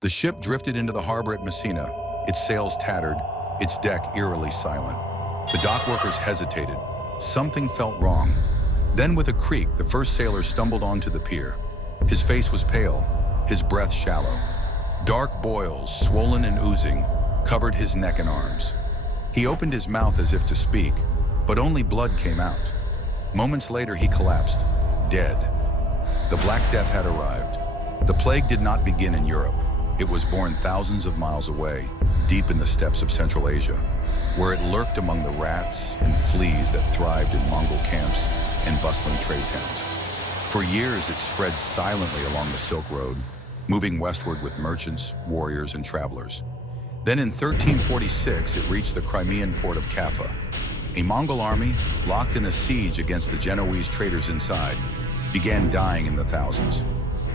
The ship drifted into the harbor at Messina, its sails tattered, its deck eerily silent. The dockworkers hesitated. Something felt wrong. Then with a creak, the first sailor stumbled onto the pier. His face was pale, his breath shallow. Dark boils, swollen and oozing, covered his neck and arms. He opened his mouth as if to speak, but only blood came out. Moments later, he collapsed, dead. The Black Death had arrived. The plague did not begin in Europe. It was born thousands of miles away, deep in the steppes of Central Asia, where it lurked among the rats and fleas that thrived in Mongol camps and bustling trade towns. For years, it spread silently along the Silk Road, moving westward with merchants, warriors, and travelers. Then in 1346, it reached the Crimean port of Kaffa. A Mongol army, locked in a siege against the Genoese traders inside, began dying in the thousands.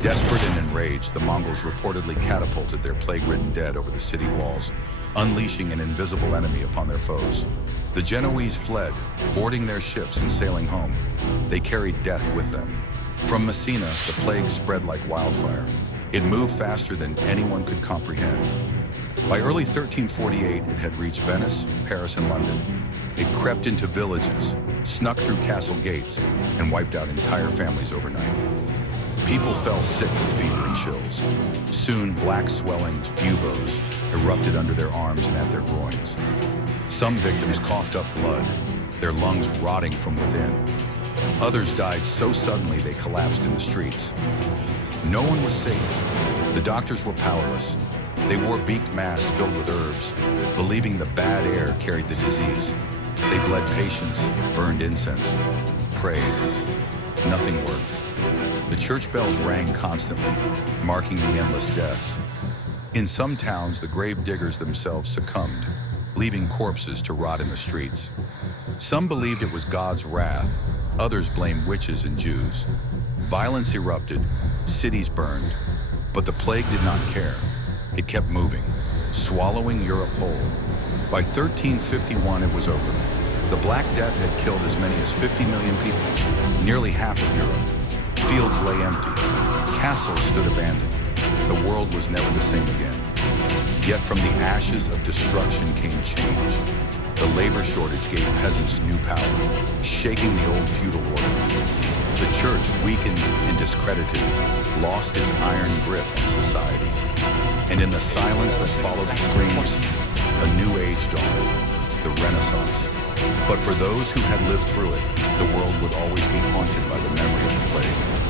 Desperate and enraged, the Mongols reportedly catapulted their plague-ridden dead over the city walls, unleashing an invisible enemy upon their foes. The Genoese fled, boarding their ships and sailing home. They carried death with them. From Messina, the plague spread like wildfire. It moved faster than anyone could comprehend. By early 1348, it had reached Venice, Paris, and London. It crept into villages, snuck through castle gates, and wiped out entire families overnight. People fell sick with fever and chills. Soon, black swellings, buboes, erupted under their arms and at their groins. Some victims coughed up blood, their lungs rotting from within. Others died so suddenly they collapsed in the streets. No one was safe. The doctors were powerless. They wore beaked masks filled with herbs, believing the bad air carried the disease. They bled patients, burned incense, prayed. Nothing worked. The church bells rang constantly, marking the endless deaths. In some towns, the grave diggers themselves succumbed, leaving corpses to rot in the streets. Some believed it was God's wrath, others blamed witches and Jews. Violence erupted, cities burned, but the plague did not care. It kept moving, swallowing Europe whole. By 1351, it was over. The Black Death had killed as many as 50 million people, nearly half of Europe. Fields lay empty. Castles stood abandoned. The world was never the same again. Yet from the ashes of destruction came change. The labor shortage gave peasants new power, shaking the old feudal order. The church, weakened and discredited, lost its iron grip on society. And in the silence that followed the screams, a new age dawned, the Renaissance. But for those who had lived through it, the world would always be haunted by the memory of the plague.